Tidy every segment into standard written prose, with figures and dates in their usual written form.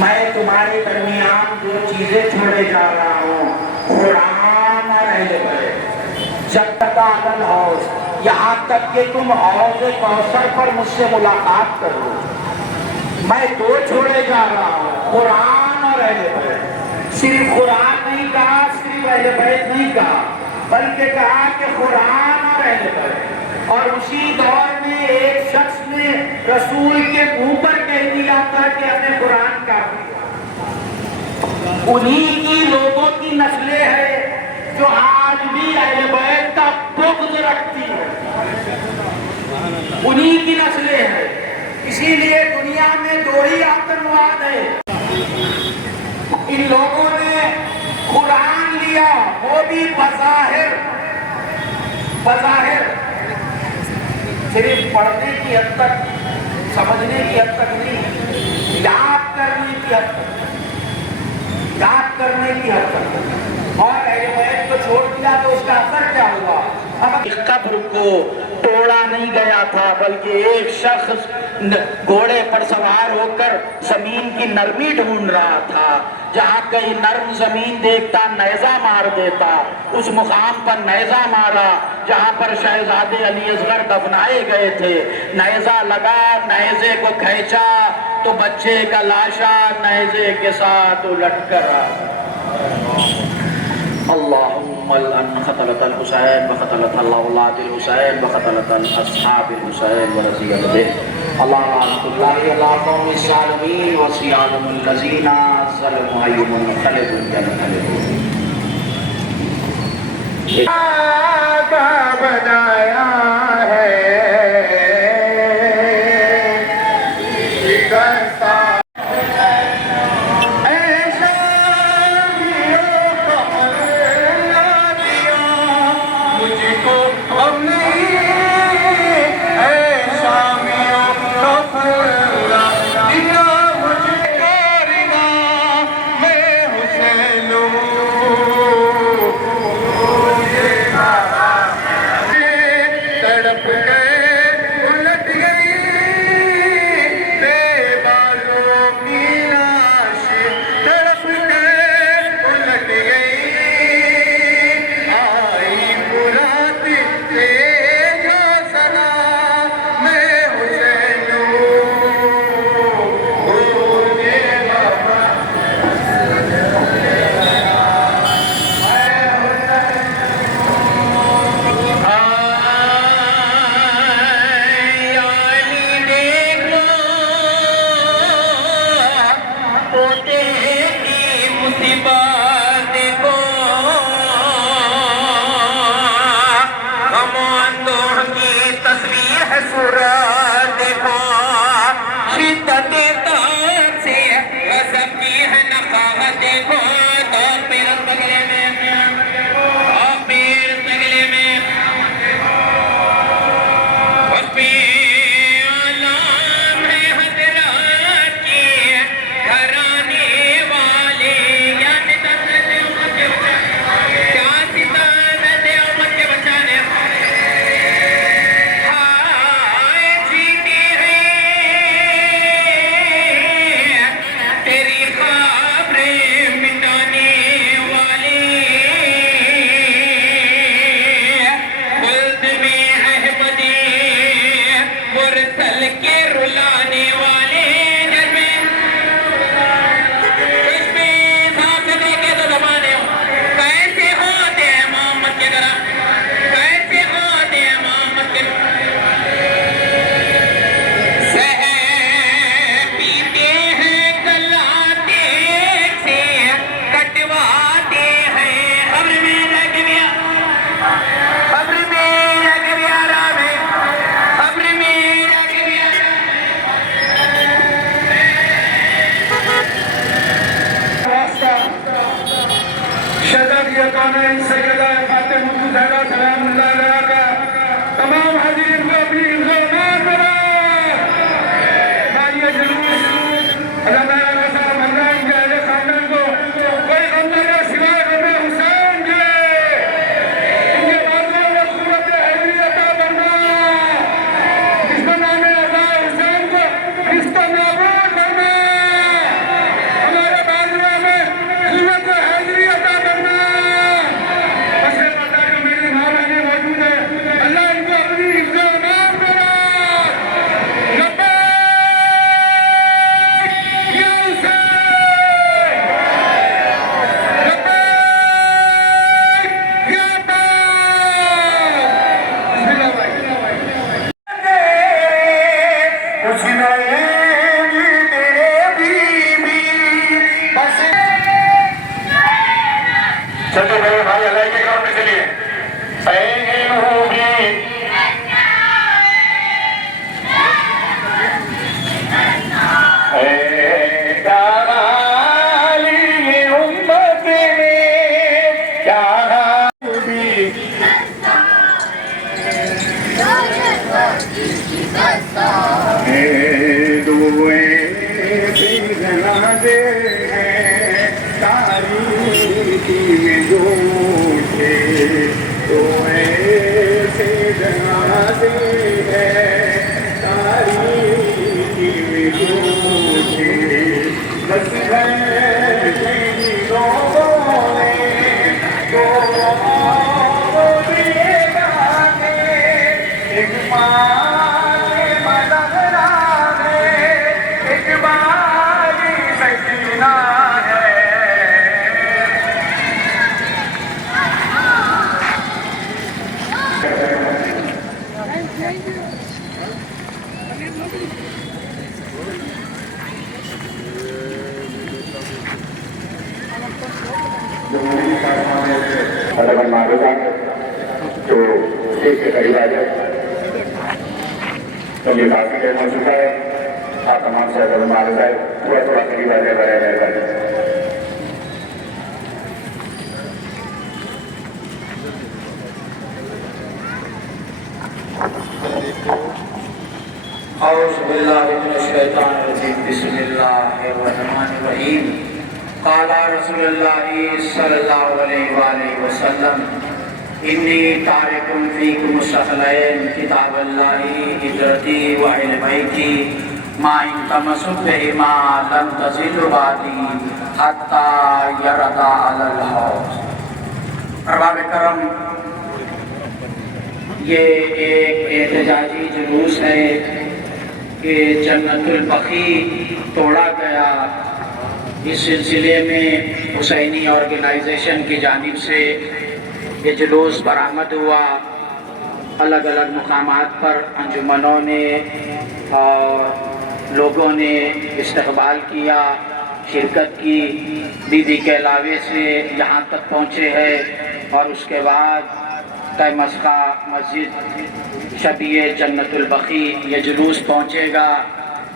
میں تمہارے درمیان دو چیزیں چھوڑے جا رہا ہوں، قرآن اور اہل بیت۔ جب تک عدل حوض، یہاں تک کہ تم حوض کوثر پر مجھ سے ملاقات کرو، میں دو چھوڑے جا رہا ہوں، قرآن اور اہل بیت۔ صرف قرآن نہیں کہا، صرف اہل بیت نہیں کہا، بلکہ کہا کہ قرآن اور اہل بیت۔ اور اسی دور میں ایک شخص نے رسول کے منہ پر کہہ دیا تھا کہ ہمیں قرآن کافی ہے۔ انہی کی لوگوں کی نسلیں ہیں جو آج بھی اہل بیت کا بغض رکھتی ہے، انہی کی نسلیں ہیں۔ اسی لیے دنیا میں دو ہی آتنواد ہے، ان لوگوں نے قرآن لیا، وہ بھی بظاہر صرف پڑھنے کی حد تک، سمجھنے کی حد تک نہیں، یاد کرنے کی حد تک، اور اہل بیت کو چھوڑ دیا تو اس کا اثر کیا ہوا؟ قبر کو توڑا نہیں گیا تھا، بلکہ ایک شخص گھوڑے پر سوار ہو کر زمین کی نرمی ڈھونڈ رہا تھا، جہاں کہیں نرم زمین دیکھتا نیزہ مار دیتا، اس مقام پر نیزہ مارا جہاں پر شہزادے علی اصغر دفنائے گئے تھے، نیزہ لگا، نیزے کو کھینچا تو بچے کا لاشا نیزے کے ساتھ الٹ کر رہا۔ اللہم الان خطلت الحسین وخطلت الاولاد الحسین وخطلت اصحاب الحسین ورضی البہ اللہم رحمت اللہ علیہ قوم السالمین وسیالم الذین ظلموا ایوم انقلب جنقلبون۔ کا بنایا ہے کونین سیدہ فاطمہ الزہرا سلام اللہ علیہ کا تمام حاضرین کو اپنی عزت و امان کرا یہ جلوس اللہ تعالیٰ کا ساتھ بھرنا ان کے اہل خاندان کو کوئی غم نہ رہے سوائے غم حسین کے ان کے بازوں میں قوت حیدری عطا فرما دشمنان اعضاء حسین کو رشتہ نابود کرنا ہمارے بازوں میں قوت حیدری عطا کرنا بس یہ پتہ جو میری ماں بہنیں موجود ہیں اللہ ان کو اپنی عزت و امان کرا چلتے بھائی بھائی اللہ کے کام میں چلیے سین ہوگی کالی امت میں کیا ہوگی دوئے جنازے ہیں تاریخی میں جو تھے تو ایسے جنازے ہیں تاریخی میں جو تھے بس ایسے ہی لوگوں نے جو دیے گانے ایک ماں مدد رانے ایک باری سکینہ ہے مطلب معلومات تو ایک کے قریب آ جائے تو یہ کافی ٹائم ہو چکا ہے آپ تمام سے اگر معلوم ہے تھوڑا تھوڑا قریب آ جائے بڑے رہے گا اعوذ باللہ من الشیطان الرجیم بسم اللہ الرحمن الرحیم قال رسول اللہ صلی اللہ علیہ وآلہ وسلم انی تارک فیکم الثقلین کتاب اللہ ہجرتی واہل بیتی ما ان تمسک بہما لن تزلوا بعدی حتی یردا علی الحوض۔ ارباب کرم، یہ ایک احتجاجی جلوس ہے کہ جنت البقیع توڑا گیا، اس سلسلے میں حسینی آرگنائزیشن کی جانب سے یہ جلوس برآمد ہوا۔ الگ الگ مقامات پر انجمنوں نے اور لوگوں نے استقبال کیا، شرکت کی، بی بی کے علاوے سے یہاں تک پہنچے ہیں اور اس کے بعد مسقہ مسجد شبیہ جنت البقیع یہ جلوس پہنچے گا۔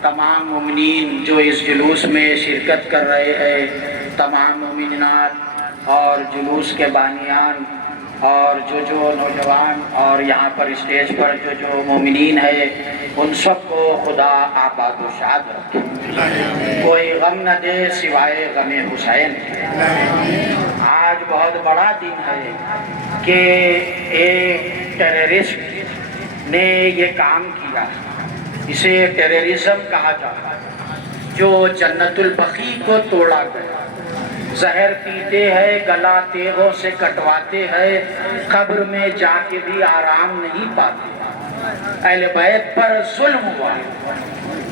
تمام مومنین جو اس جلوس میں شرکت کر رہے ہیں، تمام مومنات اور جلوس کے بانیان اور جو نوجوان اور یہاں پر اسٹیج پر جو مومنین ہیں، ان سب کو خدا آباد و شاد رکھے، کوئی غم نہ دے سوائے غم حسین۔ آج بہت بڑا دن ہے کہ ایک ٹیررسٹ نے یہ کام کیا، اسے ٹیررزم کہا جاتا ہے، جو جنت البقیع کو توڑا گیا۔ زہر پیتے ہیں، گلا تیغوں سے کٹواتے ہیں، قبر میں جا کے بھی آرام نہیں پاتے۔ اہل بیت پر ظلم ہوا۔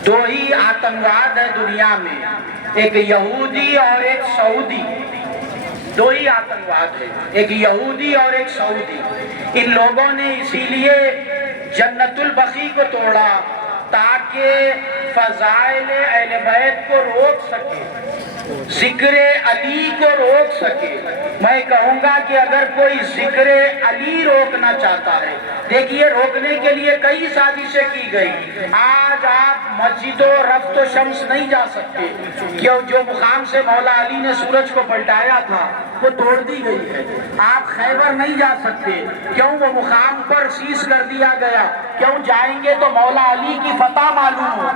دو ہی آتنکواد ہے دنیا میں، ایک یہودی اور ایک سعودی، دو ہی آتنکواد ہے، ایک یہودی اور ایک سعودی۔ ان لوگوں نے اسی لیے جنت البقیع کو توڑا تاکہ فضائل اہل بیت کو روک سکے، ذکر علی کو روک سکے۔ میں کہوں گا کہ اگر کوئی ذکر علی روکنا چاہتا ہے، دیکھیے روکنے کے لیے کئی سازشیں کی گئی۔ آج آپ مسجد و رفت و شمس نہیں جا سکتے، کیوں؟ جو مقام سے مولا علی نے سورج کو پلٹایا تھا وہ توڑ دی گئی ہے۔ آپ خیبر نہیں جا سکتے، کیوں؟ وہ مقام پر سیز کر دیا گیا، کیوں؟ جائیں گے تو مولا علی کی فتح معلوم ہو۔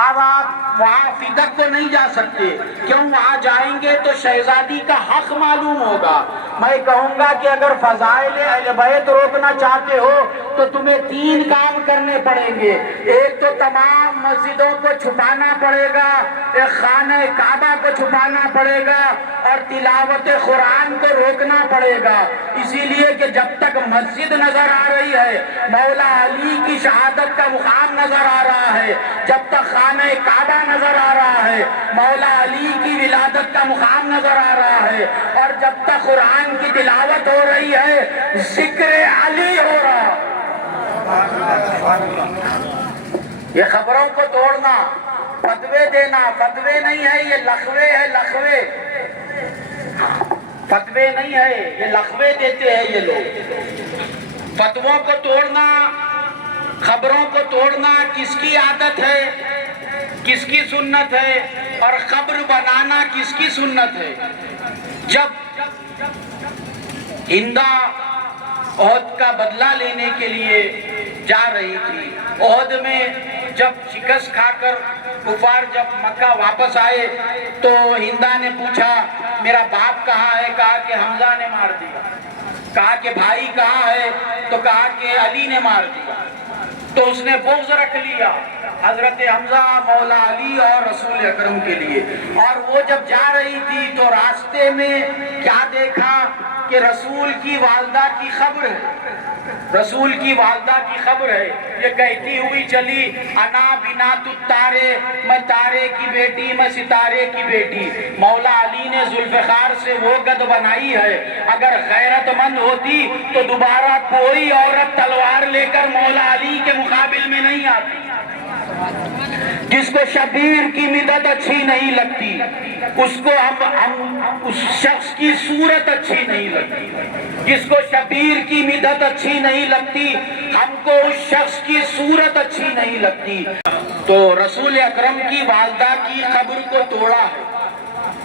اب آپ وہاں فدق کو نہیں جا سکتے، کیوں؟ وہاں جائیں گے تو شہزادی کا حق معلوم ہوگا۔ میں کہوں گا کہ اگر فضائل اہل بیت روکنا چاہتے ہو تو تمہیں 3 کام کرنے پڑیں گے۔ ایک تو تمام مسجدوں کو چھپانا پڑے گا، ایک خانہ کعبہ کو چھپانا پڑے گا، اور تلاوت قرآن کو روکنا پڑے گا۔ اسی لیے کہ جب تک مسجد نظر آ رہی ہے، مولا علی کی شہادت کا مقام نظر آ رہا ہے، جب تک خانہ کعبہ نظر آ رہا ہے، مولا علی کی ولادت کا مقام نظر آ رہا ہے، اور جب تک قرآن کی تلاوت ہو رہی ہے، ذکر علی ہو رہا۔ یہ خبروں کو توڑنا، فتوے دینا، فتوے نہیں ہے یہ لخوے ہے، لخوے، فتوے نہیں ہے یہ لخوے دیتے ہیں یہ لوگ۔ فتووں کو توڑنا، خبروں کو توڑنا کس کی عادت ہے، کس کی سنت ہے، اور خبر بنانا کس کی سنت ہے؟ جب ہندا احد کا بدلہ لینے کے لیے جا رہی تھی، احد میں جب شکست کھا کر کفار جب مکہ واپس آئے تو ہندا نے پوچھا میرا باپ کہاں ہے؟ کہا کہ حمزہ نے مار دیا۔ کہا کہ بھائی کہاں ہے؟ تو کہا کہ علی نے مار دیا۔ تو اس نے بغض رکھ لیا حضرت حمزہ، مولا علی اور رسول اکرم کے لیے۔ اور وہ جب جا رہی تھی تو راستے میں کیا دیکھا کہ رسول کی والدہ کی خبر ہے، رسول کی والدہ کی خبر ہے۔ یہ کہتی ہوئی چلی انا بنات التارے، میں تارے کی بیٹی، میں ستارے کی بیٹی۔ مولا علی نے ذوالفقار سے وہ گد بنائی ہے، اگر غیرت مند ہوتی تو دوبارہ کوئی عورت تلوار لے کر مولا علی کے مقابل میں نہیں آتی۔ جس کو شبیر کی مدد اچھی نہیں لگتی، اس کو اس شخص کی صورت اچھی نہیں لگتی۔ جس کو شبیر کی مدد اچھی نہیں لگتی، ہم کو اس شخص کی صورت اچھی نہیں لگتی۔ تو رسول اکرم کی والدہ کی قبر کو توڑا ہے،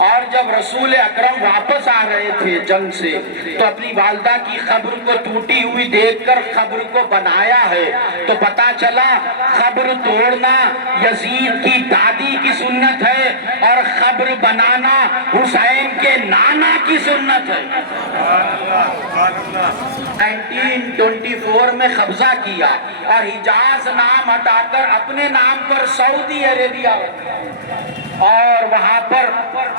اور جب رسول اکرم واپس آ رہے تھے جنگ سے تو اپنی والدہ کی قبر کو ٹوٹی ہوئی دیکھ کر قبر کو بنایا ہے۔ تو پتا چلا قبر توڑنا یزید کی دادی کی سنت ہے، اور قبر بنانا حسین کے نانا کی سنت ہے۔ 1924 میں قبضہ کیا اور حجاز نام ہٹا کر اپنے نام پر سعودی عربیہ رکھا، اور وہاں پر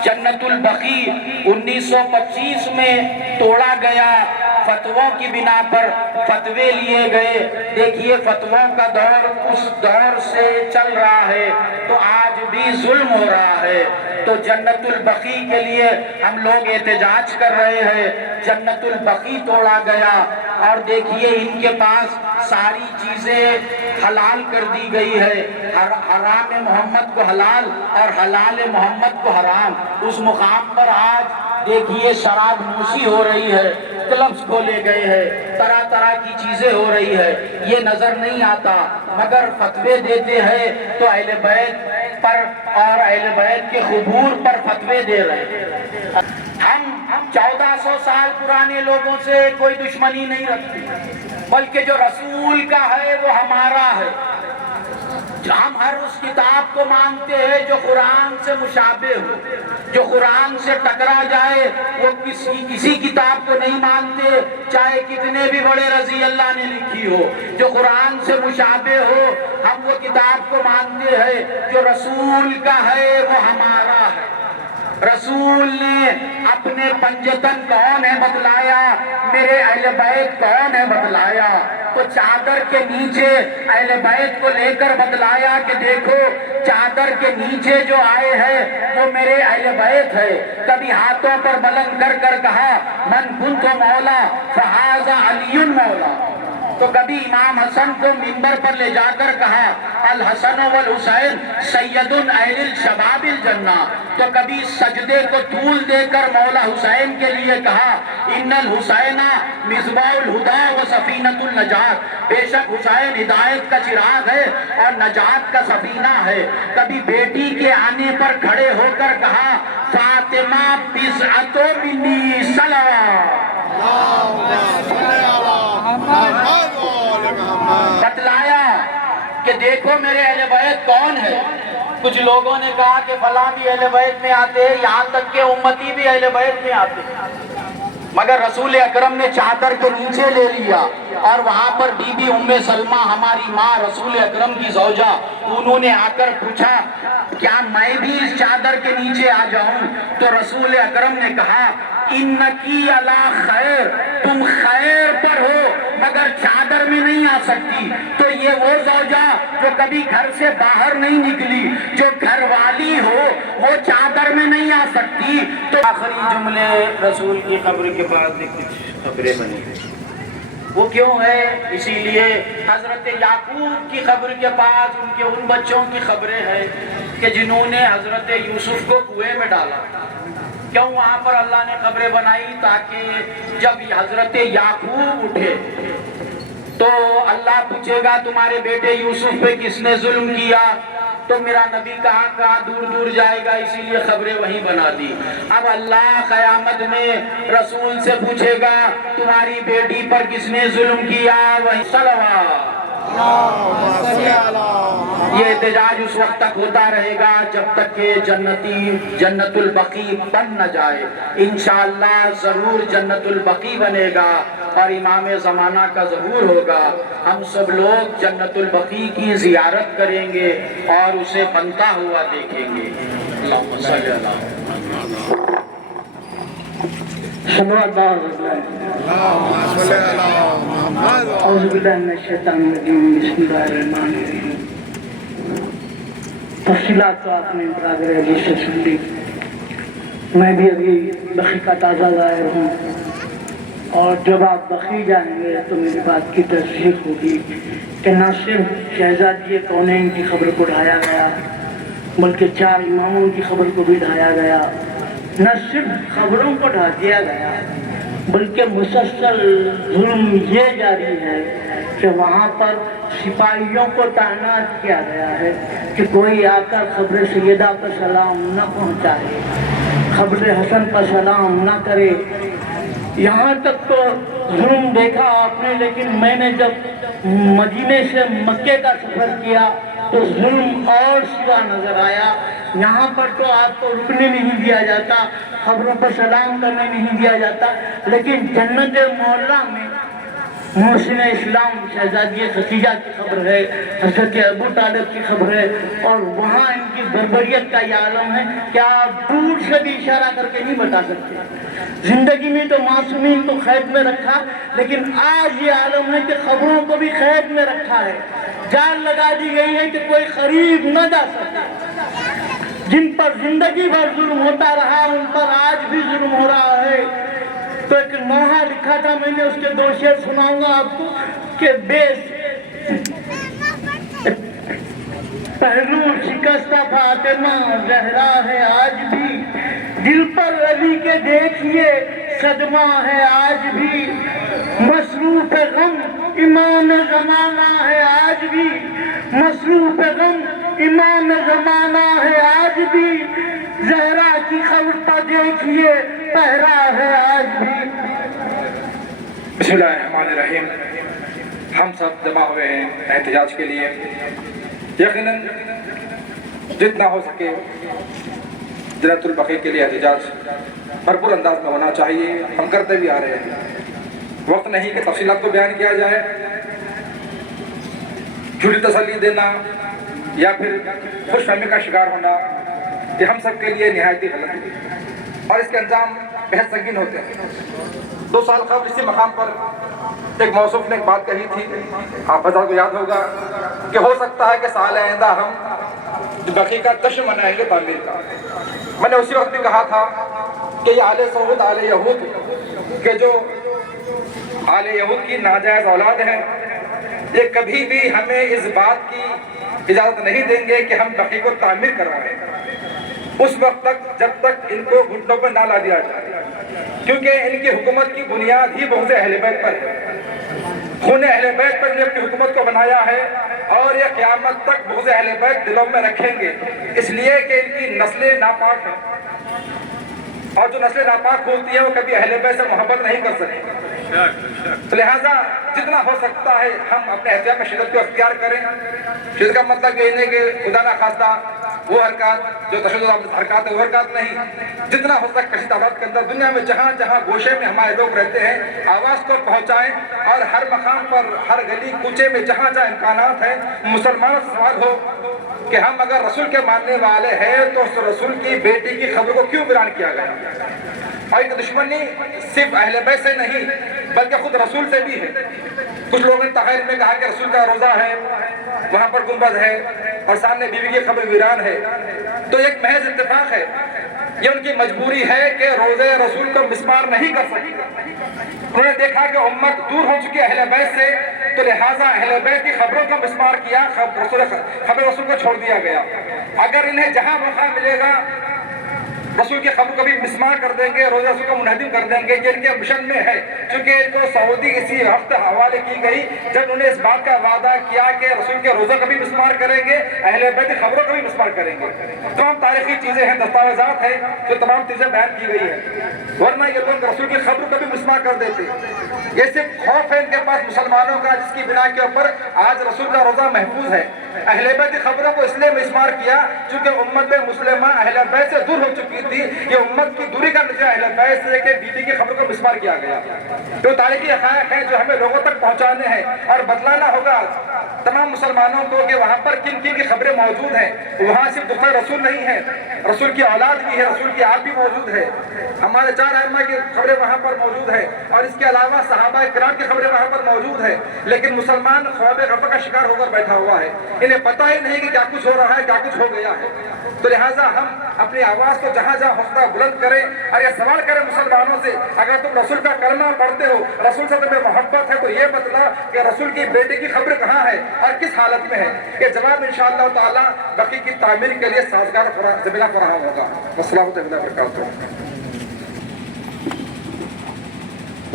جنت البقیع 1925 میں توڑا گیا۔ فتووں کی بنا پر فتوے لیے گئے۔ دیکھیے فتووں کا دور اس دور سے چل رہا ہے تو آج بھی ظلم ہو رہا ہے۔ تو جنت البقیع کے لیے ہم لوگ احتجاج کر رہے ہیں، جنت البقیع توڑا گیا، اور دیکھیے ان کے پاس ساری چیزیں حلال کر دی گئی ہے، حرام محمد کو حلال اور حلال محمد کو حرام۔ اس مقام پر آج دیکھیے شراب نوشی ہو رہی ہے، کلبز کھولے گئے ہیں، طرح طرح کی چیزیں ہو رہی ہے، یہ نظر نہیں آتا، مگر فتوے دیتے ہیں تو اہل بیت پر اور اہل بیت کے قبور پر فتوے دے رہے ہیں۔ ہم 1400 سال پرانے لوگوں سے کوئی دشمنی نہیں رکھتے، بلکہ جو رسول کا ہے وہ ہمارا ہے۔ ہم ہر اس کتاب کو مانتے ہیں جو قرآن سے مشابہ ہو، جو قرآن سے ٹکرا جائے وہ کسی کتاب کو نہیں مانتے، چاہے کتنے بھی بڑے رضی اللہ نے لکھی ہو۔ جو قرآن سے مشابہ ہو ہم وہ کتاب کو مانتے ہیں، جو رسول کا ہے وہ ہمارا ہے۔ رسول نے اپنے پنجتن کون ہے بتلایا، میرے اہل بیت کون ہے بتلایا۔ تو چادر کے نیچے اہل بیت کو لے کر بتلایا کہ دیکھو چادر کے نیچے جو آئے ہیں وہ میرے اہل بیت ہے۔ کبھی ہاتھوں پر بلند کر کر کہا من کنت مولا فہذا علی مولا، تو کبھی امام حسن کو منبر پر لے جا کر کہا الحسن والحسین سید اہل الشباب الجنہ، تو کبھی سجدے کو طول دے کر مولا حسین کے لیے کہا ان الحسین مصباح الہدی و سفینۃ النجات، بے شک حسین ہدایت کا چراغ ہے اور نجات کا سفینہ ہے۔ کبھی بیٹی کے آنے پر کھڑے ہو کر کہا فاطمہ بضعۃ منی صلوات، بتلایا کہ دیکھو میرے اہل بیت کون ہے۔ کچھ لوگوں نے کہا کہ فلاں بھی اہل بیت میں آتے ہیں، یہاں تک کہ امتی بھی اہل بیت میں آتے ہیں، مگر رسول اکرم نے چادر کے نیچے لے لیا اور وہاں پر بی بی ام سلمہ ہماری ماں رسول اکرم کی زوجہ، انہوں نے آ کر پوچھا کیا میں بھی اس چادر کے نیچے آ جاؤں؟ تو رسول اکرم نے کہا انکی علی خیر، تم خیر پر ہو مگر چادر میں نہیں آ سکتی۔ تو یہ وہ زوجہ جو کبھی گھر سے باہر نہیں نکلی، جو گھر والی ہو وہ چادر میں نہیں آ سکتی۔ تو آخری جملے رسول کی قبر کے پاس کچھ قبریں بنی ہیں، وہ کیوں ہے؟ اسی لیے حضرت یعقوب کی قبر کے پاس ان کے ان بچوں کی قبریں ہیں کہ جنہوں نے حضرت یوسف کو کنویں میں ڈالا۔ کیوں وہاں پر اللہ نے قبریں بنائی؟ تاکہ جب حضرت یعقوب اٹھے تو اللہ پوچھے گا تمہارے بیٹے یوسف پہ کس نے ظلم کیا؟ تو میرا نبی کہاں دور دور جائے گا، اسی لیے خبریں وہیں بنا دی۔ اب اللہ قیامت میں رسول سے پوچھے گا تمہاری بیٹی پر کس نے ظلم کیا؟ وہیں صلوات۔ یہ احتجاج اس وقت تک ہوتا رہے گا جب تک کہ جنتی جنت البقیع بن نہ جائے۔ انشاءاللہ ضرور جنت البقیع بنے گا اور امام زمانہ کا ظہور ہوگا۔ ہم سب لوگ جنت البقیع کی زیارت کریں گے اور اسے بنتا ہوا دیکھیں گے۔ اللہم صلی اللہ اعوذ باللہ من الشیطان الرجیم، بسم اللہ الرحمن الرحیم۔ تفصیلات تو آپ نے برادر علی سے سن لی، میں بھی ابھی بقی کا تازہ ظاہر ہوں، اور جب آپ بقی جائیں گے تو میری بات کی تصدیق ہوگی کہ نہ صرف شہزادی کونین کی خبر کو ڈھایا گیا بلکہ 4 اماموں کی خبر کو بھی ڈھایا گیا۔ نہ صرف خبروں کو ڈھا دیا گیا بلکہ مسلسل ظلم یہ جاری ہے کہ وہاں پر سپاہیوں کو تعینات کیا گیا ہے کہ کوئی آ کر خبر سیدہ پر سلام نہ پہنچائے، خبر حسن پر سلام نہ کرے۔ یہاں تک تو ظلم دیکھا آپ نے، لیکن میں نے جب مدینے سے مکے کا سفر کیا تو ظلم اور سیدھا نظر آیا۔ یہاں پر تو آپ کو رکنے نہیں دیا جاتا، خبروں پر سلام کرنے نہیں دیا جاتا، لیکن جنت معلیٰ میں محسن اسلام شہزادی خدیجہ کی خبر ہے، حضرت ابو طالب کی خبر ہے، اور وہاں ان کی بربریت کا یہ عالم ہے کہ آپ دور سے بھی اشارہ کر کے نہیں بتا سکتے۔ زندگی میں تو معصومین کو قید میں رکھا، لیکن آج یہ عالم ہے کہ خبروں کو بھی قید میں رکھا ہے، جال لگا دی گئی ہے کہ کوئی قریب نہ جا سکے۔ جن پر زندگی بھر ظلم ہوتا رہا ان پر آج بھی ظلم ہو رہا ہے۔ تو ایک نوحہ لکھا تھا میں نے، اس کے 2 شعر سناؤں گا آپ کو کہ پہلو شکستہ فاطمہ زہرا ہے آج بھی، دل پر علی کے دیکھیے صدمہ ہے آج بھی، مصروف غم امام زمانہ ہے آج بھی، مصروف غم امام زمانہ ہے آج بھی، زہرا کی خبر پر دیکھیے پہرا ہے آج بھی۔ بسم اللہ الرحمن الرحیم۔ ہم سب جمع ہوئے ہیں احتجاج کے لیے۔ یقیناً جتنا ہو سکے جنت البقیع کے لیے احتجاج بھرپور انداز میں ہونا چاہیے، ہم کرتے بھی آ رہے ہیں۔ وقت نہیں کہ تفصیلات کو بیان کیا جائے، جھوٹی تسلی دینا یا پھر خوش فہمی کا شکار ہونا یہ ہم سب کے لیے نہایت ہی غلط ہے اور اس کے انجام بہت سنگین ہوتے ہیں۔ 2 سال قبل اسی مقام پر ایک موصوف نے ایک بات کہی تھی، آپ حضرات کو یاد ہوگا کہ ہو سکتا ہے کہ سال آئندہ ہم بقیع کا جشن منائیں گے تعمیر کا۔ میں نے اسی وقت بھی کہا تھا کہ یہ آل سعود آل یہود کہ جو آل یہود کی ناجائز اولاد ہیں یہ کبھی بھی ہمیں اس بات کی اجازت نہیں دیں گے کہ ہم بقی کو تعمیر کروائیں اس وقت تک جب تک ان کو گھٹنوں پر نہ لا دیا جائے، کیونکہ ان کی حکومت کی بنیاد ہی بغض اہل بیت پر ہے، خون اہل بیت پر نے اپنی حکومت کو بنایا ہے، اور یہ قیامت تک بغض اہل بیت دلوں میں رکھیں گے، اس لیے کہ ان کی نسلیں ناپاک ہیں، اور جو نسلیں ناپاک ہوتی ہیں وہ کبھی اہل بیت سے محبت نہیں کر سکتی۔ تو لہٰذا جتنا ہو سکتا ہے ہم اپنے احتیاط میں شدت کو اختیار کریں۔ شدت کا مطلب یہ نہیں کہ خدا نہ خواستہ وہ حرکات جو تشدد حرکات ہے وہ حرکات نہیں، جتنا ہو سکتا کشید آباد کے اندر دنیا میں جہاں جہاں گوشے میں ہمارے لوگ رہتے ہیں آواز کو پہنچائیں، اور ہر مقام پر ہر گلی کوچے میں جہاں جہاں امکانات ہیں مسلمانوں سے سوال ہو کہ ہم اگر رسول کے ماننے والے ہیں تو اس رسول کی بیٹی کی خبر کو کیوں بیان کیا گیا؟ اور یہ دشمنی صرف اہل بیت سے نہیں بلکہ خود رسول سے بھی ہے۔ کچھ لوگوں نے تحریر میں کہا کہ رسول کا روزہ ہے، وہاں پر گنبد ہے اور سامنے بیوی کی قبر ویران ہے، تو ایک محض اتفاق ہے، یہ ان کی مجبوری ہے کہ روزے رسول کو مسمار نہیں کر سکتی۔ انہوں نے دیکھا کہ امت دور ہو چکی اہل بیت سے، تو لہٰذا اہل بیت کی خبروں کا مسمار کیا، خبر رسول کو چھوڑ دیا گیا۔ اگر انہیں جہاں موقع ملے گا رسول کی خبر کو بھی مسمار کر دیں گے، روزہ رسول کو منہدم کر دیں گے، یہ ان کے مشن میں ہے، چونکہ ان کو سعودی اسی وقت حوالے کی گئی جب انہوں نے اس بات کا وعدہ کیا کہ رسول کے روزہ کو بھی مسمار کریں گے، اہل بیت کی خبروں کو بھی مسمار کریں گے۔ تمام تاریخی چیزیں ہیں، دستاویزات ہیں، جو تمام چیزیں بیان کی گئی ہیں، ورنہ یہ لوگ رسول کی خبروں کو بھی مسمار کر دیتے۔ یہ صرف خوف ہے ان کے پاس مسلمانوں کا، جس کی بنا کے اوپر آج رسول کا روزہ محفوظ ہے۔ اہل بیت کی خبروں کو اس لیے مسمار کیا چونکہ امت مسلمہ اہل بیت سے دور ہو چکی تھی، یہ امت کی دوری کا نتیجہ اہل بیت سے کہ بیوی کی خبر کو مسمار کیا گیا۔ جو تاریخی حقائق ہیں جو ہمیں لوگوں تک پہنچانے ہیں اور بتلانا ہوگا تمام مسلمانوں کو کہ وہاں پر کن کن کی خبریں موجود ہیں، وہاں صرف دختر رسول نہیں ہے، رسول کی اولاد بھی ہے، رسول کی آپ بھی موجود ہے، ہمارے 4 ائمہ کی خبریں وہاں پر موجود ہے، اور اس کے علاوہ صحابہ کرام کی خبریں وہاں پر موجود ہے، لیکن مسلمان خواب غفلت کا شکار ہو کر بیٹھا ہوا ہے، انہیں پتہ ہی نہیں کہ کیا کچھ ہو رہا ہے، کیا کچھ ہو گیا ہے۔ تو لہٰذا ہم اپنی آواز کو جہاں جہاں ہوتا بلند کریں اور یہ سوال کریں مسلمانوں سے، اگر تم رسول کا کلمہ پڑھتے ہو، رسول سے تمہیں محبت ہے، تو یہ بتلا کہ رسول کی بیٹی کی خبر کہاں ہے اور کس حالت میں ہے۔ یہ جواب انشاءاللہ تعالی بقی کی تعمیر کے لیے سازگار زمینہ فراہم ہوگا۔ السلام علیکم و رحمۃ اللہ وبرکاتہ۔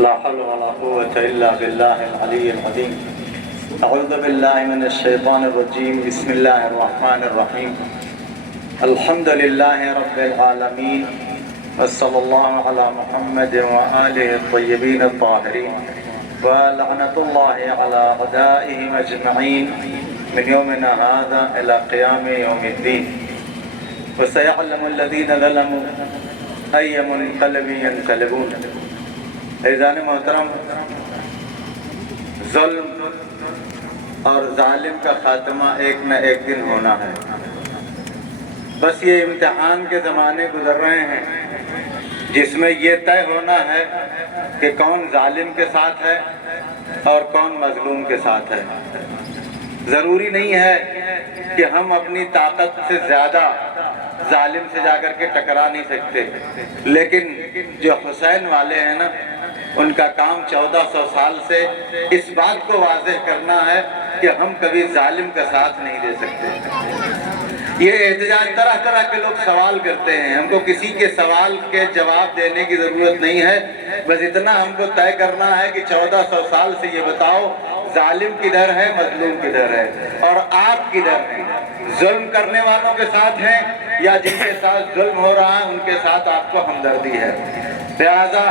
لا حول ولا قوة إلا بالله العلي العظيم. أعوذ بالله من الشيطان الرجيم. بسم الله الرحمن الرحيم. الحمد لله رب العالمين، وصلى الله على محمد وآله الطيبين الطاهرين، ولعنة الله على أعدائهم أجمعين من يومنا هذا إلى قيام يوم الدين. وسيعلم الذين ظلموا أي منقلب ينقلبون. عزیزان محترم، ظلم اور ظالم کا خاتمہ ایک نہ ایک دن ہونا ہے۔ بس یہ امتحان کے زمانے گزر رہے ہیں جس میں یہ طے ہونا ہے کہ کون ظالم کے ساتھ ہے اور کون مظلوم کے ساتھ ہے۔ ضروری نہیں ہے کہ ہم اپنی طاقت سے زیادہ ظالم سے جا کر کے ٹکرا نہیں سکتے، لیکن جو حسین والے ہیں نا، ان کا کام 1400 سال سے اس بات کو واضح کرنا ہے کہ ہم کبھی ظالم کا ساتھ نہیں دے سکتے۔ یہ احتجاج طرح طرح کے لوگ سوال کرتے ہیں، ہم کو کسی کے سوال کے جواب دینے کی ضرورت نہیں ہے، بس اتنا ہم کو طے کرنا ہے کہ 1400 سال سے یہ بتاؤ ظالم کدھر ہے، مظلوم کدھر ہے، اور آپ کدھر ہیں؟ ظلم کرنے والوں کے ساتھ ہیں یا جن کے ساتھ ظلم ہو رہا ہے ان کے ساتھ آپ کو ہمدردی ہے؟ لہذا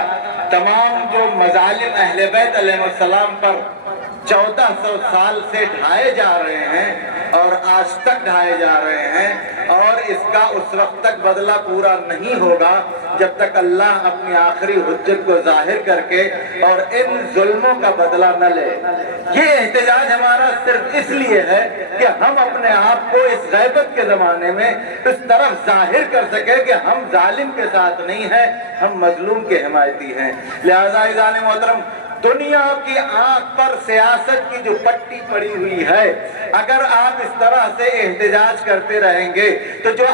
تمام جو مظالم اہل بیت علیہ السلام پر 1400 سال سے ڈھائے جا رہے ہیں اور آج تک ڈھائے جا رہے ہیں، اور اس کا اس وقت تک بدلہ پورا نہیں ہوگا جب تک اللہ اپنی آخری حجت کو ظاہر کر کے اور ان ظلموں کا بدلہ نہ لے۔ یہ احتجاج ہمارا صرف اس لیے ہے کہ ہم اپنے آپ کو اس غیبت کے زمانے میں اس طرف ظاہر کر سکیں کہ ہم ظالم کے ساتھ نہیں ہیں، ہم مظلوم کے حمایتی ہیں۔ لہذا عزیزان محترم، دنیا کی آنکھ پر سیاست کی جو پٹی پڑی ہوئی ہے، اگر آپ اس طرح سے احتجاج کرتے رہیں گے تو جو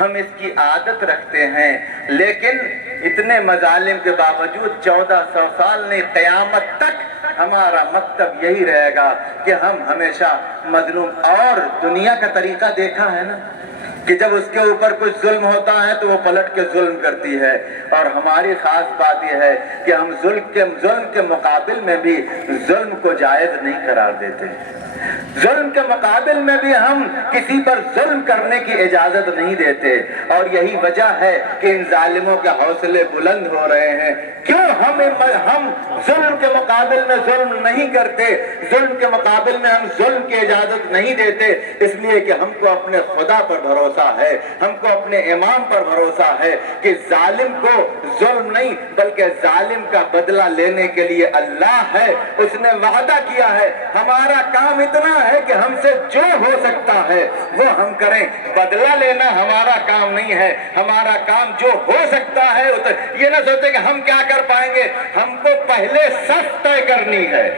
ہم اس کی عادت رکھتے ہیں، لیکن اتنے مظالم کے باوجود 1400 سال نہیں، قیامت تک ہمارا مکتب یہی رہے گا کہ ہم ہمیشہ مظلوم۔ اور دنیا کا طریقہ دیکھا ہے نا کہ جب اس کے اوپر کچھ ظلم ہوتا ہے تو وہ پلٹ کے ظلم کرتی ہے، اور ہماری خاص بات یہ ہے کہ ہم ظلم کے مقابل میں بھی ظلم کو جائز نہیں قرار دیتے، ظلم کے مقابل میں بھی ہم کسی پر ظلم کرنے کی اجازت نہیں دیتے، اور یہی وجہ ہے کہ ان ظالموں کے حوصلے بلند ہو رہے ہیں۔ کیوں ہم ظلم کے مقابل میں ظلم نہیں کرتے، ظلم کے مقابل میں ہم ظلم کی اجازت نہیں دیتے؟ اس لیے کہ ہم کو اپنے خدا پر بھروسہ ہے، ہم کو اپنے امام پر بھروسہ ہے کہ ظالم کو ظلم نہیں بلکہ ظالم کا بدلہ لینے کے لیے اللہ ہے، اس نے وعدہ کیا ہے۔ ہمارا کام اتنا ہے کہ ہم سے جو ہو سکتا ہے وہ ہم کریں، بدلہ لینا ہمارا کام نہیں ہے، ہمارا کام جو ہو سکتا ہے یہ نہ سوچیں کہ ہم کیا کر پائیں گے، ہم کو پہلے صف طے کرنی ہے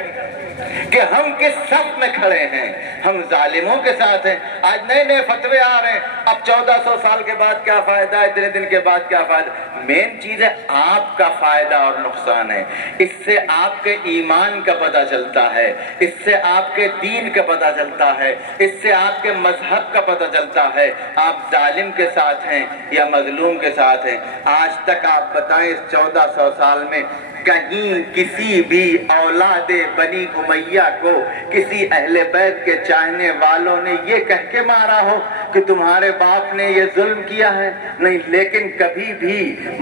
کہ ہم کس صف میں کھڑے ہیں، ہم ظالموں کے ساتھ ہیں۔ آج نئے نئے فتوے آ رہے ہیں، اب 1400 سال کے بعد کیا فائدہ ہے، اتنے دن کے بعد کیا فائدہ۔ مین چیز ہے آپ کا فائدہ اور نقصان ہے، اس سے آپ کے ایمان کا پتہ چلتا ہے، اس سے آپ کے دین کا پتہ چلتا ہے، اس سے آپ کے مذہب کا پتہ چلتا ہے، آپ ظالم کے ساتھ ہیں یا مظلوم کے ساتھ ہیں۔ آج تک آپ بتائیں اس 1400 سال میں کہیں کسی بھی اولاد بنی امیہ کو کسی اہل بیت کے چاہنے والوں نے یہ کہہ کے مارا ہو کہ تمہارے باپ نے یہ ظلم کیا ہے؟ نہیں، لیکن کبھی بھی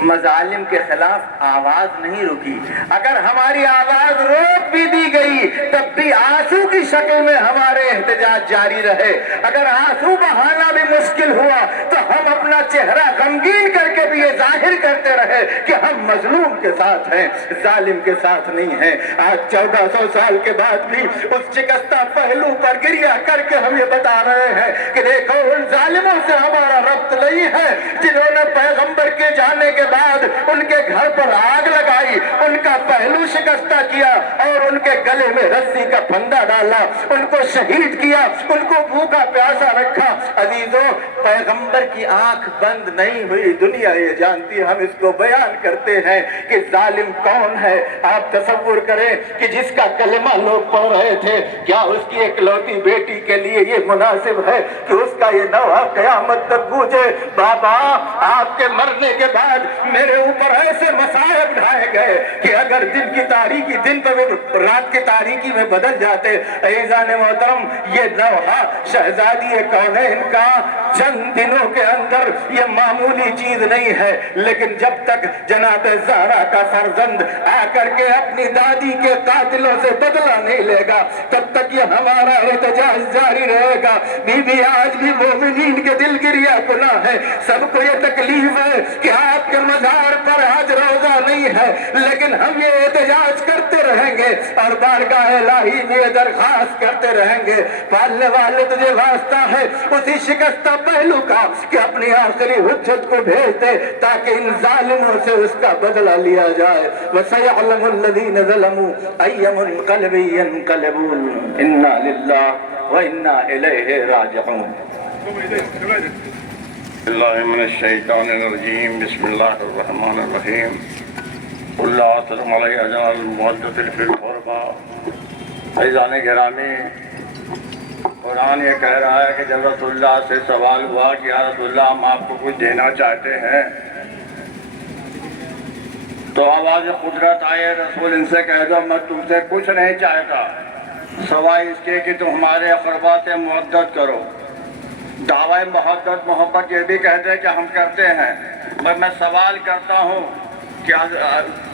مظالم کے خلاف آواز نہیں رکی۔ اگر ہماری آواز روک بھی دی گئی تب بھی آنسو کی شکل میں ہمارے احتجاج جاری رہے۔ اگر آنسو بہانا بھی مشکل ہوا تو ہم اپنا چہرہ غمگین کر کے بھی یہ ظاہر کرتے رہے کہ ہم مظلوم کے ساتھ ہیں، ظالم کے ساتھ نہیں ہیں۔ آج 1400 سال کے بعد بھی اس شکستہ پہلو پر گریہ کر کے ہم یہ بتا رہے ہیں کہ دیکھو ان ظالموں سے ہمارا ربط نہیں ہے جنہوں نے پیغمبر کے جانے کے بعد ان کے گھر پر آگ لگائی، ان کا پہلو شکستہ کیا اور ان کے گلے میں رسی کا پھندا ڈالا، ان کو شہید کیا، ان کو بھوکا پیاسا رکھا۔ عزیزوں، پیغمبر کی آنکھ بند نہیں ہوئی، دنیا یہ جانتی، ہم اس کو بیان کرتے ہیں کہ ظالم کون ہے۔ آپ تصور کریں کہ جس کا کلمہ لوگ پڑھ رہے تھے، کیا اس کی اکلوتی بیٹی کے لیے یہ مناسب ہے کہ اس کا یہ نوحہ قیامت تک گونجے، بابا آپ کے مرنے کے بعد میرے اوپر ایسے مصائب ڈھائے گئے کہ اگر دن کی تاریکی دن پہ رات کی تاریکی میں بدل جاتے۔ عزیزان محترم، یہ نوحہ شہزادی کونین کا چند دنوں کے اندر یہ معمولی چیز نہیں ہے، لیکن جب تک جناب زہرا کا فرزند آ کر کے اپنی دادی کے قاتلوں سے بدلہ نہیں لے گا تب تک یہ ہمارا احتجاج جاری رہے گا۔ بی بی آج بھی مومنین کے دل گریہ گناہ ہے، سب کو یہ تکلیف ہے کہ آپ کے مزار پر آج روزہ نہیں ہے، لیکن ہم یہ احتجاج کرتے رہیں گے اور بارگاہ الہی میں درخواست کرتے رہیں گے۔ پالنے والے تجھے واسطہ ہے اسی شکستہ پہلو کا کہ اپنی آخری حجت کو بھیج دے تاکہ ان ظالموں سے اس کا بدلہ لیا جائے۔ وَسَيَعْلَمُ الَّذِينَ ظَلَمُوا أَيَّ مُنْقَلَبٍ يَنْقَلِبُونَ إِنَّا لِلَّهِ وَإِنَّا إِلَيْهِ رَاجِعُونَ۔ اللہ من الشیطان الرجیم، بسم اللہ الرحمن الرحیم۔ اللہ سلام علیہ اجال المعدد فی القربہ۔ عزیزان گرامی، قرآن یہ کہہ رہا ہے کہ جب رسول اللہ سے سوال ہوا کہ یا رسول اللہ ہم آپ کو کچھ دینا چاہتے ہیں تو آواز قدرت آئے، رسول ان سے کہہ دو میں تم سے کچھ نہیں چاہتا سوائے اس کے کہ تم ہمارے اقربا سے محبت کرو۔ دعوی محبت یہ بھی کہتے ہیں کہ ہم کرتے ہیں، مگر میں سوال کرتا ہوں کہ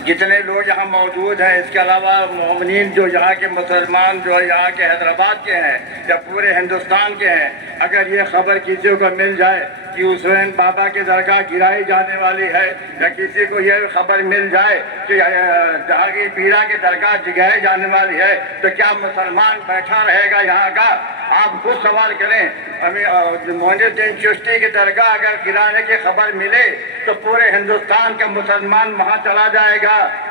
جتنے لوگ یہاں موجود ہیں، اس کے علاوہ مومنین جو یہاں کے مسلمان جو یہاں کے حیدرآباد کے ہیں یا پورے ہندوستان کے ہیں، اگر یہ خبر کسی کو مل جائے کہ حسین بابا کی درگاہ گرائی جانے والی ہے یا کسی کو یہ خبر مل جائے کہ جہانگیر پیرا کی درگاہ جگائی جانے والی ہے تو کیا مسلمان بیٹھا رہے گا یہاں کا؟ آپ خود سوال کریں۔ معین الدین چشتی کی درگاہ اگر گرانے کی خبر ملے تو پورے ہندوستان کا مسلمان وہاں چلا جائے گا،